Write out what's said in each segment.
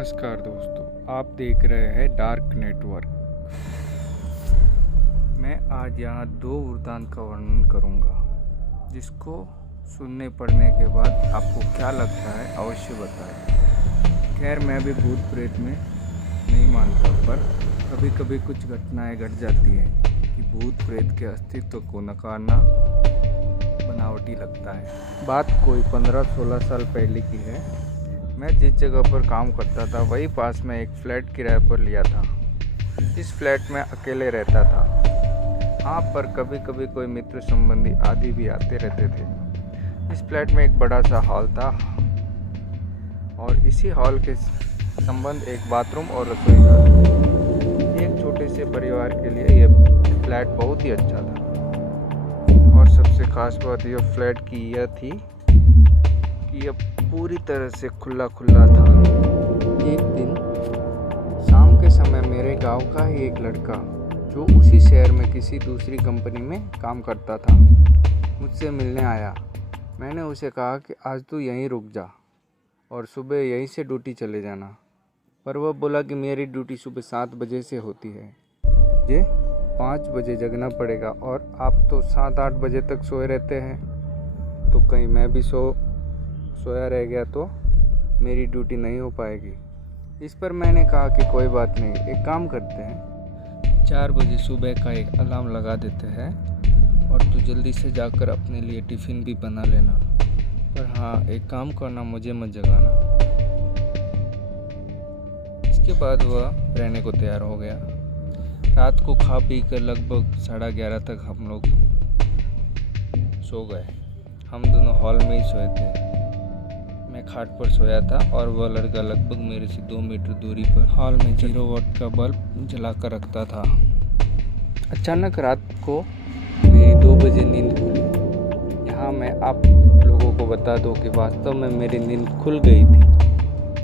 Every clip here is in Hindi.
नमस्कार दोस्तों, आप देख रहे हैं डार्क नेटवर्क। मैं आज यहाँ दो वृत्तांत का वर्णन करूँगा, जिसको सुनने पढ़ने के बाद आपको क्या लगता है अवश्य बताएं। खैर, मैं भी भूत प्रेत में नहीं मानता, पर कभी कभी कुछ घटनाएं घट जाती हैं कि भूत प्रेत के अस्तित्व को नकारना बनावटी लगता है। बात कोई 15-16 साल पहले की है। मैं जिस जगह पर काम करता था वही पास में एक फ्लैट किराए पर लिया था। इस फ्लैट में अकेले रहता था। हाँ, पर कभी कभी कोई मित्र संबंधी आदि भी आते रहते थे। इस फ्लैट में एक बड़ा सा हॉल था और इसी हॉल के संबंध एक बाथरूम और रसोई घर। एक छोटे से परिवार के लिए यह फ्लैट बहुत ही अच्छा था। और सबसे खास बात यह फ्लैट की यह थी कि यह पूरी तरह से खुला था। एक दिन शाम के समय मेरे गांव का ही एक लड़का, जो उसी शहर में किसी दूसरी कंपनी में काम करता था, मुझसे मिलने आया। मैंने उसे कहा कि आज तू यहीं रुक जा और सुबह यहीं से ड्यूटी चले जाना। पर वह बोला कि मेरी ड्यूटी सुबह 7 बजे से होती है, मुझे 5 बजे जगना पड़ेगा और आप तो 7-8 बजे तक सोए रहते हैं, तो कहीं मैं भी सोया रह गया तो मेरी ड्यूटी नहीं हो पाएगी। इस पर मैंने कहा कि कोई बात नहीं, एक काम करते हैं, 4 बजे सुबह का एक अलार्म लगा देते हैं और तू जल्दी से जाकर अपने लिए टिफ़िन भी बना लेना। पर हाँ, एक काम करना, मुझे मत जगाना। इसके बाद वह रहने को तैयार हो गया। रात को खा पी कर लगभग 11:30 तक हम लोग सो गए। हम दोनों हॉल में ही सोए थे। मैं खाट पर सोया था और वह लड़का लगभग मेरे से 2 मीटर दूरी पर हॉल में 0 वाट का बल्ब जलाकर रखता था। अचानक रात को मेरी 2 बजे नींद खुली। यहाँ मैं आप लोगों को बता दूं कि वास्तव में मेरी नींद खुल गई थी,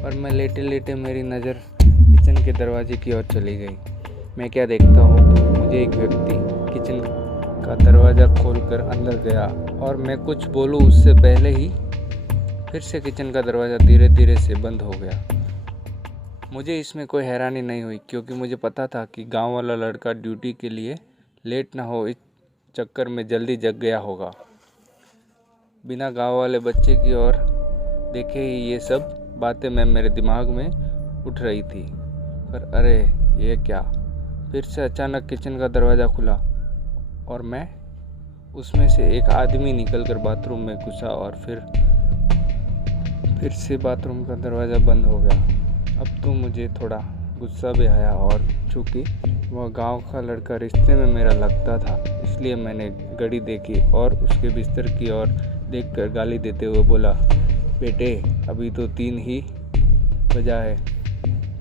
पर मैं लेटे लेटे मेरी नज़र किचन के दरवाजे की ओर चली गई। मैं क्या देखता हूँ, मुझे एक व्यक्ति किचन का दरवाज़ा खोलकर अंदर गया और मैं कुछ बोलूँ उससे पहले ही फिर से किचन का दरवाज़ा धीरे धीरे से बंद हो गया। मुझे इसमें कोई हैरानी नहीं हुई, क्योंकि मुझे पता था कि गांव वाला लड़का ड्यूटी के लिए लेट ना हो इस चक्कर में जल्दी जग गया होगा। बिना गांव वाले बच्चे की ओर देखे ही ये सब बातें मेरे दिमाग में उठ रही थी। पर अरे ये क्या, फिर से अचानक किचन का दरवाज़ा खुला और मैं उसमें से एक आदमी निकलकर बाथरूम में घुसा और फिर से बाथरूम का दरवाज़ा बंद हो गया। अब तो मुझे थोड़ा गुस्सा भी आया, और चूँकि वह गांव का लड़का रिश्ते में मेरा लगता था, इसलिए मैंने घड़ी देखी और उसके बिस्तर की ओर देखकर गाली देते हुए बोला, बेटे अभी तो 3 ही बजा है,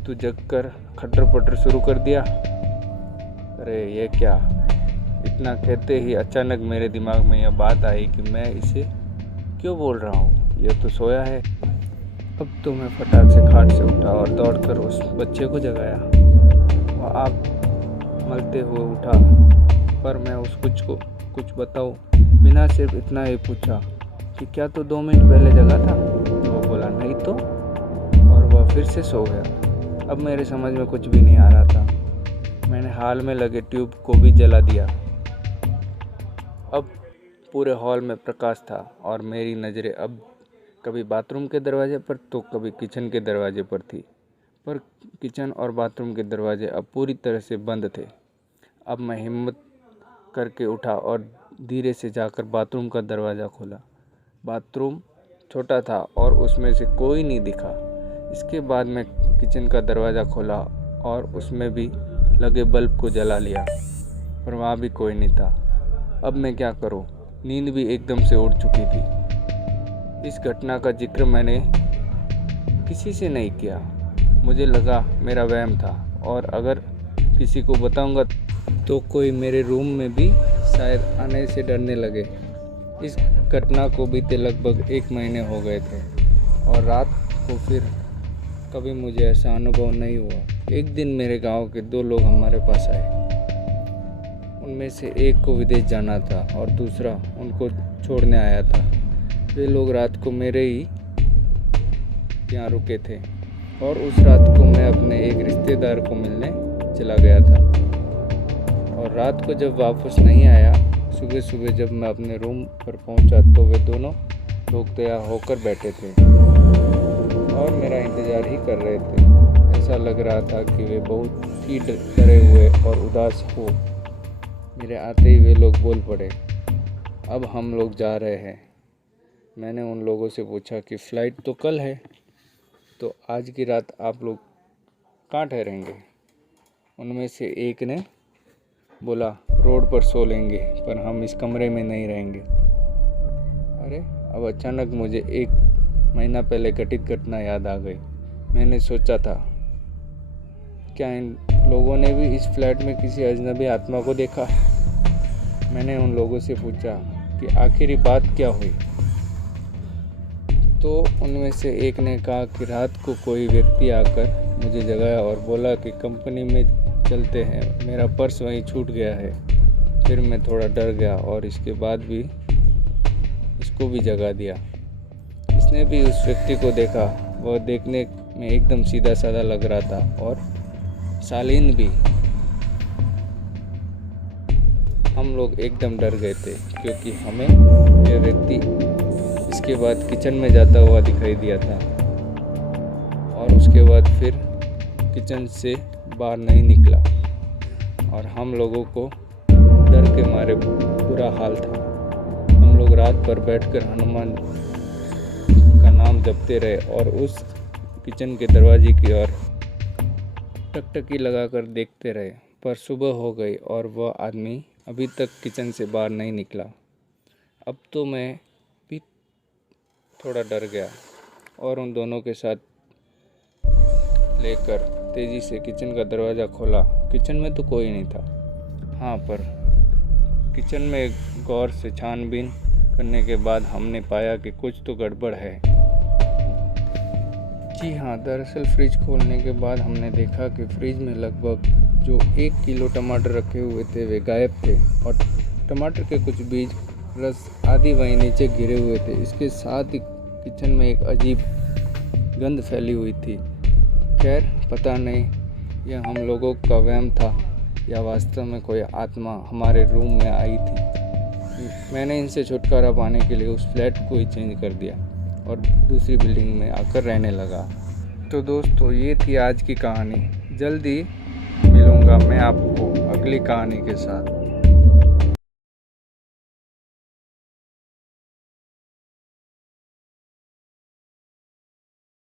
तू जग कर खटर पटर शुरू कर दिया। अरे ये क्या। इतना कहते ही अचानक मेरे दिमाग में यह बात आई कि मैं इसे क्यों बोल रहा हूँ, यह तो सोया है। अब तो मैं फटाक से खाट से उठा और दौड़कर उस बच्चे को जगाया। वह आँख मलते हुए उठा, पर मैं उसको कुछ बताऊं बिना सिर्फ इतना ही पूछा कि क्या तू 2 मिनट पहले जगा था? वो बोला नहीं तो, और वह फिर से सो गया। अब मेरे समझ में कुछ भी नहीं आ रहा था। मैंने हाल में लगे ट्यूब को भी जला दिया। अब पूरे हॉल में प्रकाश था और मेरी नज़रें अब कभी बाथरूम के दरवाजे पर तो कभी किचन के दरवाजे पर थी, पर किचन और बाथरूम के दरवाजे अब पूरी तरह से बंद थे। अब मैं हिम्मत करके उठा और धीरे से जाकर बाथरूम का दरवाज़ा खोला। बाथरूम छोटा था और उसमें से कोई नहीं दिखा। इसके बाद मैं किचन का दरवाज़ा खोला और उसमें भी लगे बल्ब को जला लिया, पर वहाँ भी कोई नहीं था। अब मैं क्या करूँ, नींद भी एकदम से उड़ चुकी थी। इस घटना का जिक्र मैंने किसी से नहीं किया। मुझे लगा मेरा वहम था, और अगर किसी को बताऊंगा तो कोई मेरे रूम में भी शायद आने से डरने लगे। इस घटना को बीते लगभग 1 महीने हो गए थे और रात को फिर कभी मुझे ऐसा अनुभव नहीं हुआ। एक दिन मेरे गांव के 2 लोग हमारे पास आए। उनमें से एक को विदेश जाना था और दूसरा उनको छोड़ने आया था। वे लोग रात को मेरे ही यहाँ रुके थे। और उस रात को मैं अपने एक रिश्तेदार को मिलने चला गया था। और रात को जब वापस नहीं आया, सुबह सुबह जब मैं अपने रूम पर पहुंचा तो वे दोनों लोग तैयार होकर बैठे थे और मेरा इंतज़ार ही कर रहे थे। ऐसा लग रहा था कि वे बहुत ही डरे हुए और उदास हो। मेरे आते ही वे लोग बोल पड़े, अब हम लोग जा रहे हैं। मैंने उन लोगों से पूछा कि फ़्लाइट तो कल है, तो आज की रात आप लोग कहाँ ठहरेंगे? उनमें से एक ने बोला, रोड पर सो लेंगे, पर हम इस कमरे में नहीं रहेंगे। अरे, अब अचानक मुझे 1 महीना पहले घटित घटना याद आ गई। मैंने सोचा था, क्या इन लोगों ने भी इस फ्लैट में किसी अजनबी आत्मा को देखा? मैंने उन लोगों से पूछा कि आखिर ये बात क्या हुई। तो उनमें से एक ने कहा कि रात को कोई व्यक्ति आकर मुझे जगाया और बोला कि कंपनी में चलते हैं, मेरा पर्स वहीं छूट गया है। फिर मैं थोड़ा डर गया और इसके बाद भी इसको भी जगा दिया। इसने भी उस व्यक्ति को देखा। वह देखने में एकदम सीधा साधा लग रहा था और शालीन भी। हम लोग एकदम डर गए थे क्योंकि हमें यह व्यक्ति इसके बाद किचन में जाता हुआ दिखाई दिया था और उसके बाद फिर किचन से बाहर नहीं निकला और हम लोगों को डर के मारे बुरा हाल था। हम लोग रात भर बैठकर हनुमान का नाम जपते रहे और उस किचन के दरवाजे की ओर टकटकी लगाकर देखते रहे, पर सुबह हो गई और वह आदमी अभी तक किचन से बाहर नहीं निकला। अब तो मैं भी थोड़ा डर गया और उन दोनों के साथ लेकर तेज़ी से किचन का दरवाज़ा खोला। किचन में तो कोई नहीं था। हाँ, पर किचन में गौर से छानबीन करने के बाद हमने पाया कि कुछ तो गड़बड़ है। जी हाँ, दरअसल फ्रिज खोलने के बाद हमने देखा कि फ्रिज में लगभग जो 1 किलो टमाटर रखे हुए थे वे गायब थे और टमाटर के कुछ बीज, रस आदि वहीं नीचे गिरे हुए थे। इसके साथ ही किचन में एक अजीब गंध फैली हुई थी। खैर, पता नहीं यह हम लोगों का वहम था या वास्तव में कोई आत्मा हमारे रूम में आई थी। मैंने इनसे छुटकारा पाने के लिए उस फ्लैट को ही चेंज कर दिया और दूसरी बिल्डिंग में आकर रहने लगा। तो दोस्तों, ये थी आज की कहानी। जल्दी मिलूँगा मैं आपको अगली कहानी के साथ।